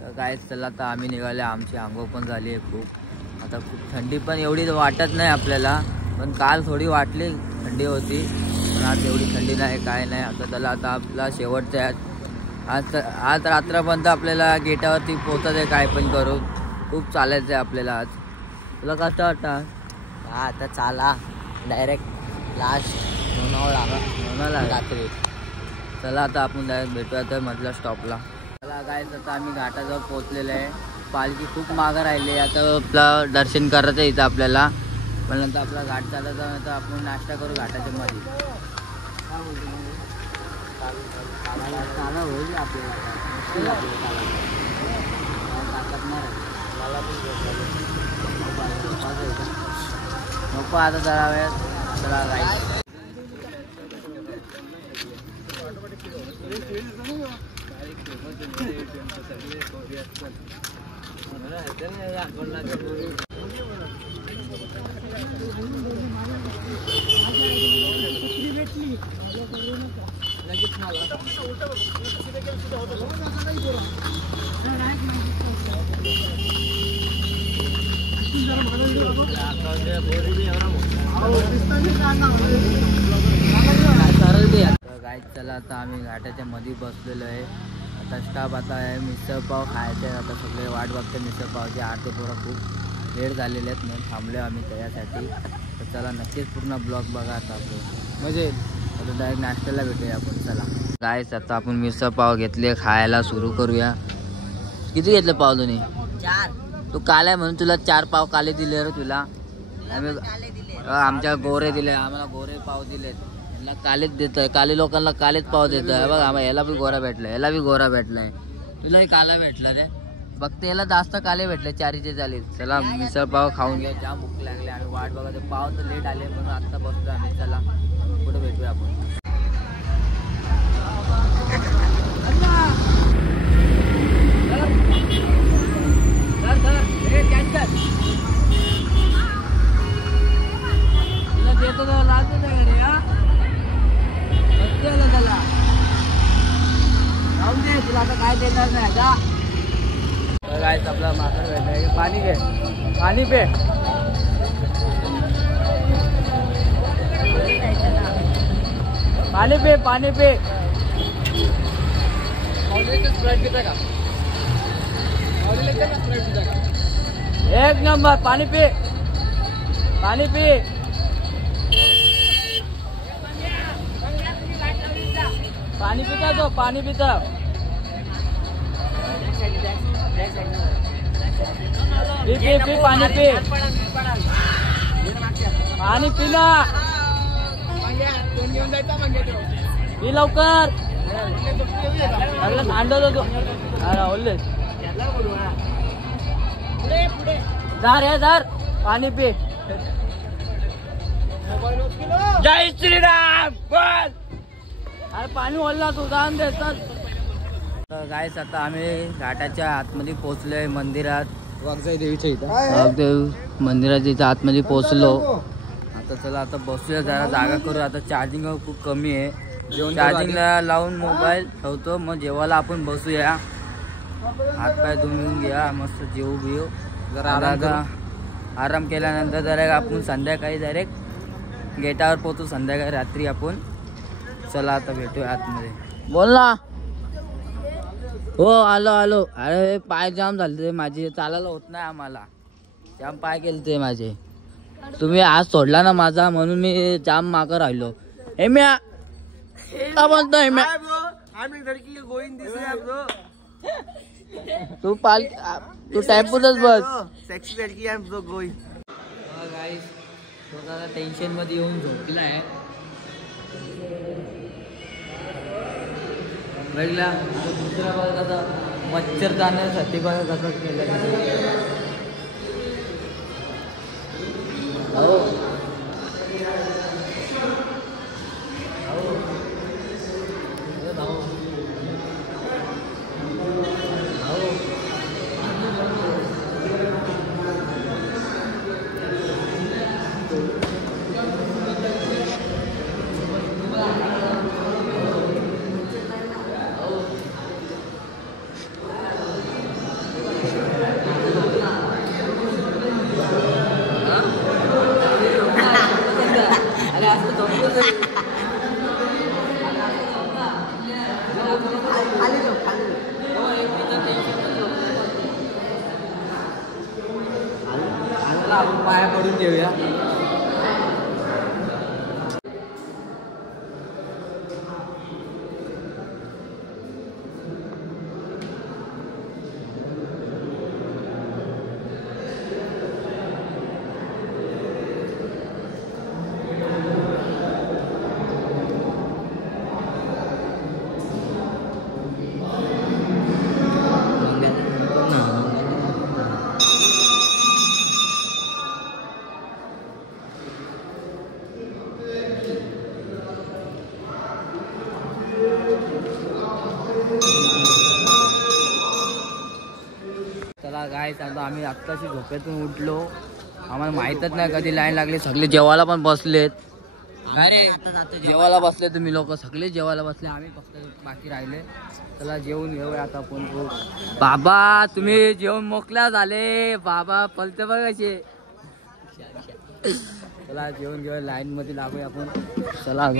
तर काय चला आता आम्ही निघाले, आमची आंघोळ पण झाली आहे खूप. आता खूप थंडी पण एवढी वाटत नाही आपल्याला, पण काल थोडी वाटली थंडी होती, पण आज एवढी थंडी नाही काय नाही. आता चला आता आपला शेवटचा आज रात्रपर्यंत आपल्याला गेटावरती पोहोचत आहे काय पण करून. खूप चालायचं आहे आपल्याला आज. तुला कसं वाटतं? आता चाला डायरेक्ट लास्ट लोणावळा रात्री. चला आता आपण डायरेक्ट भेटूया तर मधल्या स्टॉपला. चला काय आता आम्ही घाटाजवळ पोहोचलेलं आहे. पालखी खूप मागं राहिली, आता आपलं दर्शन करायचं इथं आपल्याला. पण नंतर आपला घाट चालायचा, नंतर आपण नाश्ता करू घाटाच्या मध्ये. चाला होईल आपल्याला नको आता जरा वेळ. चला काय गाईड. चला आता आम्ही घाटाच्या मध्ये बसलेलो आहे. आता स्टाफ आता आहे, मिसळ पाव खायचे आहे. आता सगळे वाट बघते मिसळ पावची. आरती पोरं खूप लेट झालेले आहेत म्हणून थांबले आम्ही त्यासाठी. तर चला नक्कीच पूर्ण ब्लॉग बघा आता आपलं म्हणजे. आता डायरेक्ट नाश्त्याला भेटूया आपण. चला गाईस आता आपण मिसळ पाव घेतले, खायला सुरू करूया. किती घेतले पाव तुम्ही? 4. तू काल आहे म्हणून तुला 4 पाव काले दिले रे तुला. आम्ही आमच्या गोरे दिले, आम्हाला गोरे पाव दिलेत. यांना कालेच देत आहे, काले लोकांना कालेच पाव देत आहे. बघ आम्हाला याला बी गोरा भेटलाय, याला बी गोरा भेटलाय, तुलाही काला भेटला रे. फक्त याला जास्त काले भेटले, 4चे चालेल. चला मिसळ पाव खाऊन घ्या, जाम भूक लागले. आम्ही वाट बघा, पाव तर लेट आले म्हणून आत्ता बसतो आम्ही. चला पुढे भेटूया आपण. देतो तो लागतो घरी. त्याला जाऊन दे, तुला आता काय देणार नाही का. काय आपला माकड भेटलाय. पाणी घे, पाणी पे. पाणी पे, पाणी पे. एक नंबर पाणी पे, पाणी पे. पाणी पिता तो, पाणी पिता. पी पाणी पे, पाणी पिना. पी लवकर. सांडवतो तो. ओल्ले धर हे धर, पाणी पे. जय श्रीराम बोल. अरे पाणी ओढला तू, जाऊन दे. तर गाईस आता आम्ही घाटाच्या आतमध्ये पोहोचलोय मंदिरात. वाघजाई देवीच्या इथं वाघदेव मंदिराच्या इथं आतमध्ये पोहोचलो. आता चला आता बसूया, जरा जागा करू. आता चार्जिंग खूप कमी आहे, चार्जिंगला लावून मोबाईल ठेवतो, मग जेवायला आपण बसूया. हातपाय धुवून घ्या, मस्त जेवू बिवू जरा. आराम केल्यानंतर जरा आपण संध्याकाळी डायरेक्ट गेटावर पोहोचू. संध्याकाळी रात्री आपण. चला आता भेटूया आतमध्ये. बोल ना. हो आलो आलो. अरे पाय जाम झाले माझे, चालायला होत नाही आम्हाला. जाम पाय केले ते माझे. तुम्ही आज सोडला ना माझा, म्हणून मी जाम मागं राहिलो. हे म्या का बोलतो हे म्या. तू तू टाइमपूरच बस. सेक्सी लड़की है ब्रो गोइंग. गाइस तो जरा टेन्शन मध्ये येऊन झोपला आहे. बघला दुसरा बघा कसा मच्छर जाण्यासाठी बघा कसं केलं. हो चला आपण पाया पडून घेऊया. चला गाईस आता आम्ही आत्ताशी झोपेतून उठलो. आम्हाला माहीतच नाही कधी लाईन लागली. सगळे जेवायला पण बसलेत. अरे जेवायला बसले तुम्ही लोक सगळे जेवायला बसले. आम्ही फक्त बाकी राहिले. चला जेवून घेऊया आता आपण. बाबा तुम्ही जेवण मोकळ्या झाले. बाबा पलते बघ कसे. चला जेवण घेऊया. लाईन मध्ये लागूया आपण. चला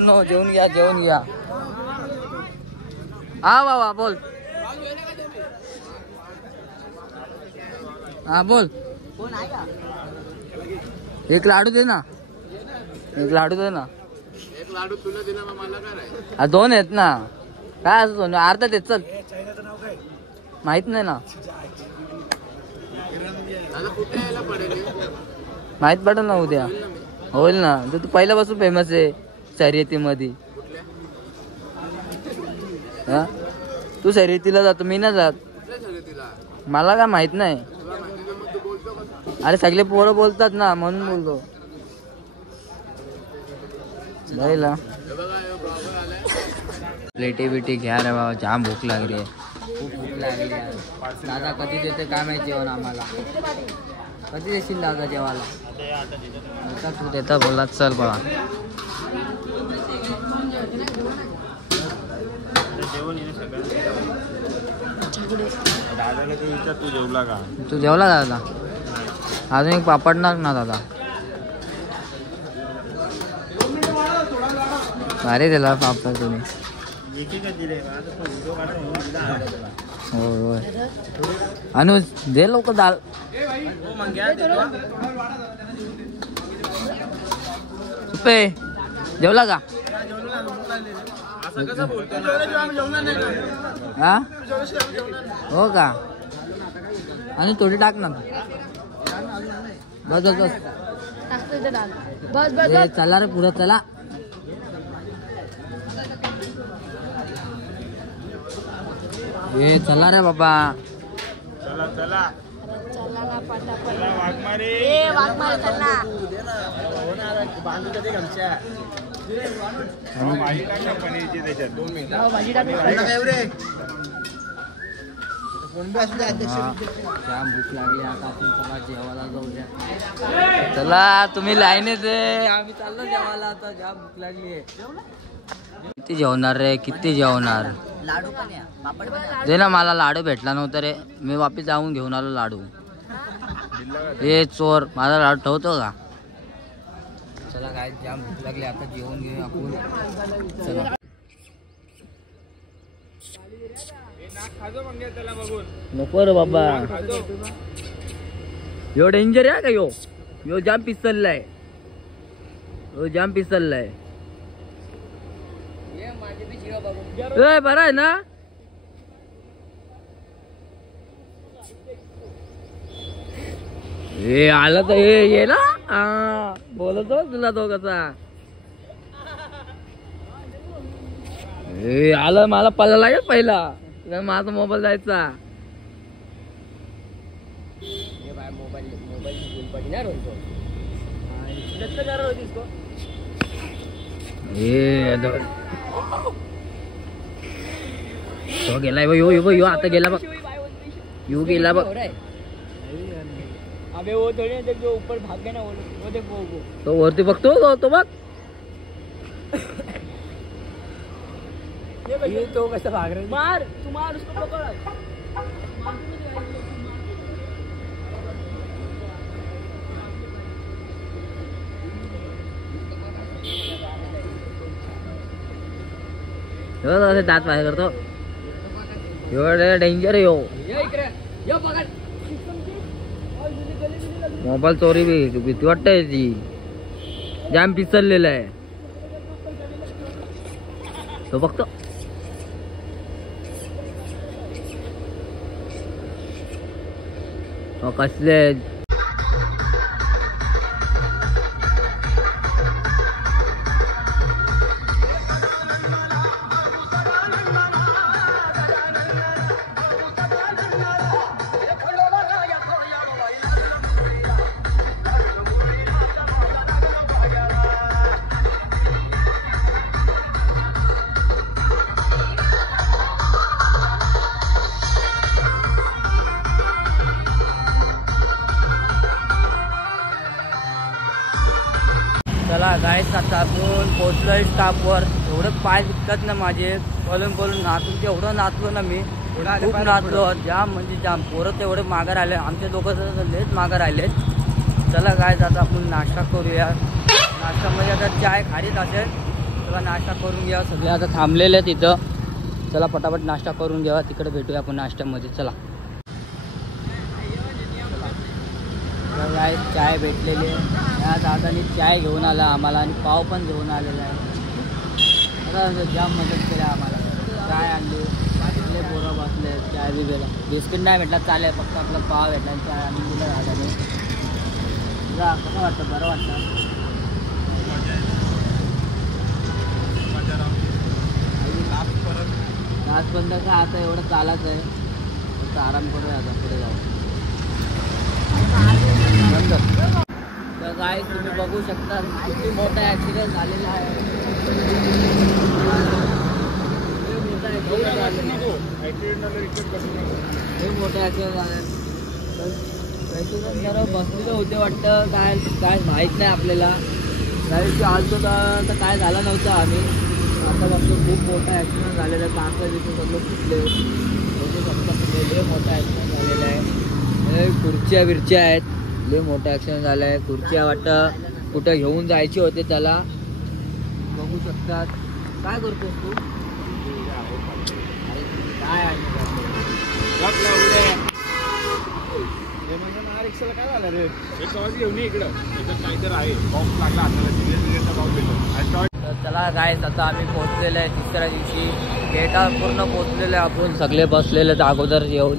नो जेवून घ्या जेवून घ्या. हा बाबा बोल. हा बोल. एक लाडू दे ना. एक लाडू दे ना. एक लाडू तुला दिला मला काय. दोन आहेत ना. काय असं दोन अर्धा देत चल. माहित नाही ना. माहित पडेल ना उद्या. होईल ना. तू पहिल्यापासून फेमस आहे शर्यतीमध्ये. हा तू शर्यतीला जातो मी ना जात. मला काय माहित नाही. अरे सगळे पोरं बोलतात ना म्हणून बोलतो. प्लेटी बिटी घ्या रे बाबा. जाम भूक लागली आहे. खूप भूक लागली आहे. दादा कधी देते काय माहिती जेवण आम्हाला. कधी देशील दादा जेवायला. आता तू देता बोला. चल बाबा तू जेवला का. तू जेवला दादा. अजून एक पापडणार ना दादा. अरे दिला पापड तुम्ही. होय अनुज दे लोक दाल. सुपे जेवला का. हा हो का. आणि थोडी टाक ना. बस बस बस बस. चला रे पुढं चला. चला रे बाबा. चला चला जाम भूक लागली आता आपण चला जेवायला जाऊया. चला तुम्ही लाईनीत आहे. आम्ही चाललो जेवायला आता. जाम भूक लागली आहे. किती जेवणार रे किती जेवणार. लाडू पण या पापड पण. दे ना मला. लाडू भेटला नव्हता रे. मी वापिस जाऊन घेऊन आलो लाडू. हे चोर माझा लाडू ठेवतो का. चला काय जाम भूक लागली आता जेवून घेऊया आपण. चला नको रे बाबा. यो डेंजर आहे का यो. यो जाम पिस्तललाय. यो जाम पिस्तललाय. बरं आहे ना. हे आलं तर ये ना. बोलतो तुला तो कसा. हे आलं मला पल्ला लागेल पहिला. माझा मोबाईल जायचा. तो गेलाय बघ. यो आता गेला बघ. यो गेला बघ. अबे वो थोड़ी देख जो ऊपर भाग गया ना वो देख वो तो वरती बघतो तो बघ. ये तो कैसे भाग रहे. मार तू मार उसको पकड़. दात बाहेर करतो. एवढं डेंजर आहे यो. ये इकडे ये पकड. मोबाईल चोरी बी भीती वाटतंय ती जाम पिसरलेला आहे तो फक्त कसले चला गाईस आता आपण पोचलोय स्टॉपवर. एवढं पाय दिसतात ना माझे पळून नाचून एवढं नाचलो ना मी खूप नाचलो जाम म्हणजे जाम. पोरं एवढे मागं राहिले आमचे दोघं लेच मागं राहिले. चला गाईस आता आपण नाश्ता करूया. नाश्त्यामध्ये आता चाय खारीच असेल चला नाश्ता करून घ्या. सगळे आता थांबलेले आहेत इथं. चला पटापट नाश्ता करून घ्या तिकडे भेटूया आपण नाश्त्यामध्ये. चला गाईस चाय भेटलेली आहे. या दादाने चाय घेऊन आला आम्हाला आणि पाव पण घेऊन आलेला आहे. जाम मदत केली आम्हाला. चाय आणली सगळे पोरं बसले चाय बी गेला. बिस्किट नाही भेटला चालेल फक्त आपला पाव भेटला चाय आणून दिला दादाने. तुला कसं वाटतं बरं वाटतं. आजपर्यंत का आता एवढं चालायचं आहे फक्त आराम करूया आता पुढे जाऊ. तर काय तुम्ही बघू शकता किती मोठा ॲक्सिडेंट झालेला आहे. खूप मोठा ॲक्सिडेंट झाला. जरा बसलेलं होते वाटतं काय काय माहीत नाही आपल्याला. काही आलतो तर काय झालं नव्हतं आम्ही. आता बघतो खूप मोठा ॲक्सिडेंट झालेला आहे. काका तिथे सगळं फुटले बघू शकता. लय मोठा ॲक्सिडेंट झालेला आहे. खुर्च्या बिर्च्या आहेत. लय मोठा ॲक्सिडेंट झाला आहे. खुर्च्या वाटतं कुठं घेऊन जायचे होते त्याला. बघू शकतात. काय करतोस तू काय रिक्षाला काय झालं रे एक घेऊन इकडं काहीतरी आहे बॉक्स लागला हाताला. चला गाईस आता आम्ही पोहोचलेलो आहे तिसऱ्या दिवशी. गेटावर पूर्ण पोहोचलेलो आहे आपण. सगळे बसलेले आहेत अगोदर येऊन.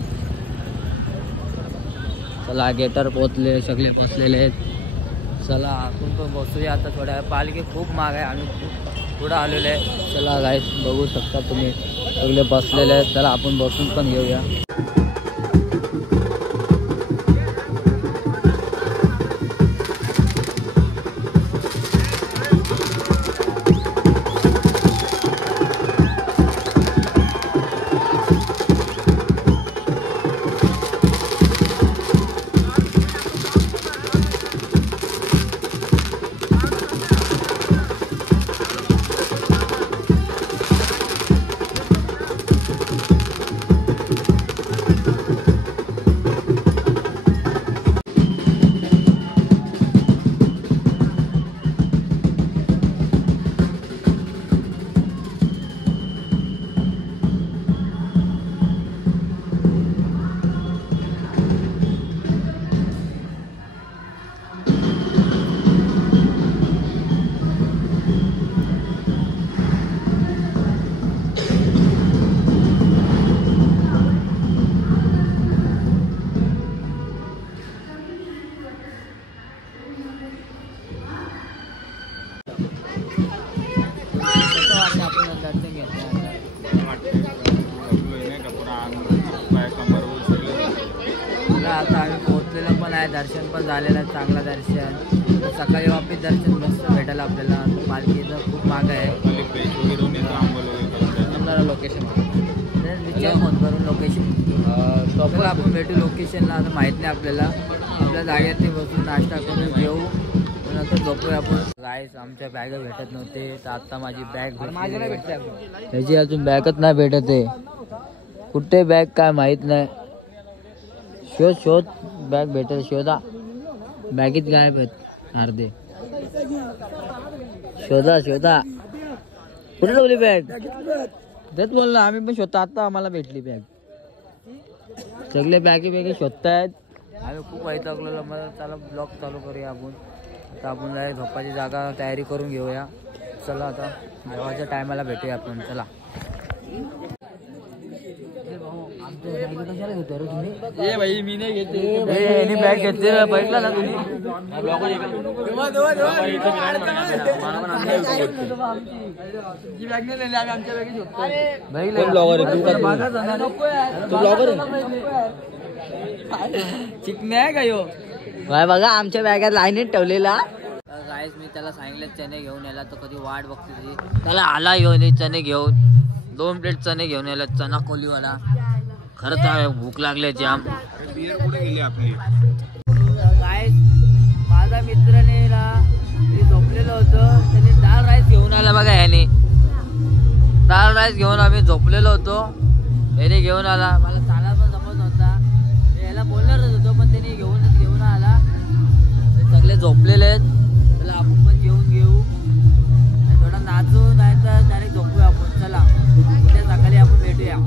चला गेटावर पोहोचले सगळे बसलेले आहेत. चला आपण पण बसूया आता थोड्या. पालखी खूप महाग आहे आम्ही खूप पुढं आलेलो आहे. चला गाईस बघू शकता तुम्ही सगळे बसलेले आहेत. चला आपण बसून पण घेऊया. आता आम्ही पोहोचलेलो पण आहे. दर्शन पण झालेलं आहे चांगलं दर्शन. सकाळी वापस दर्शन मस्त भेटायला आपल्याला. पालखीचं खूप माग आहे. लोकेशन विचार फोन करून लोकेशन स्टॉपला आपण भेटू लोकेशनला. आता माहीत नाही आपल्याला. आपल्या जागेवरती बसून नाश्ता करून घेऊ नंतर झोपूया आपण. गाईस आमच्या बॅग भेटत नव्हते तर आता माझी बॅग भेटते. त्याची अजून बॅगच नाही भेटत आहे. कुठे बॅग काय माहीत नाही. शोध बॅग भेटेल शोधा. बॅगेत गायब आहेत अर्धे. शोधा कुठे ठेवली बॅग. तेच बोललो आम्ही पण शोधतो. आता आम्हाला भेटली बॅग. सगळे बॅगे शोधतायत. आम्ही खूप वैतागलेलो, मला चला ब्लॉग चालू करूया आपण. आता आपण जाय झोपाची जागा तयारी करून घेऊया. चला आता जेवायच्या टायमाला भेटूया आपण. चला ये भाई मी नाही घेते. बॅग घेतली बघितला ना तुम्ही. चिकने आहे का यो? काय बघा आमच्या बॅगात लाईनीत ठेवलेला. गाईस मी त्याला सांगितलं चणे घेऊन यायला, तर कधी वाट बघते तुझी. त्याला आला येऊन चणे घेऊन 2 प्लेट चणे घेऊन यायला. चना कोलीवाला खरंच भूक लागली जाम. गाईस माझा मित्राने मी झोपलेलो होतो, त्याने दाल राईस घेऊन आला बघा. याने दाल राईस घेऊन आम्ही झोपलेलो होतो, याने घेऊन आला. मला चाला पण जमत नव्हता, याला बोलणारच होतो पण त्याने घेऊन आला. सगळे झोपलेले आहेत, चला आपण पण जेवून घेऊ, थोडा नाचू, नाही तर डायरेक्ट झोपूया आपण. चला उद्या सकाळी आपण भेटूया.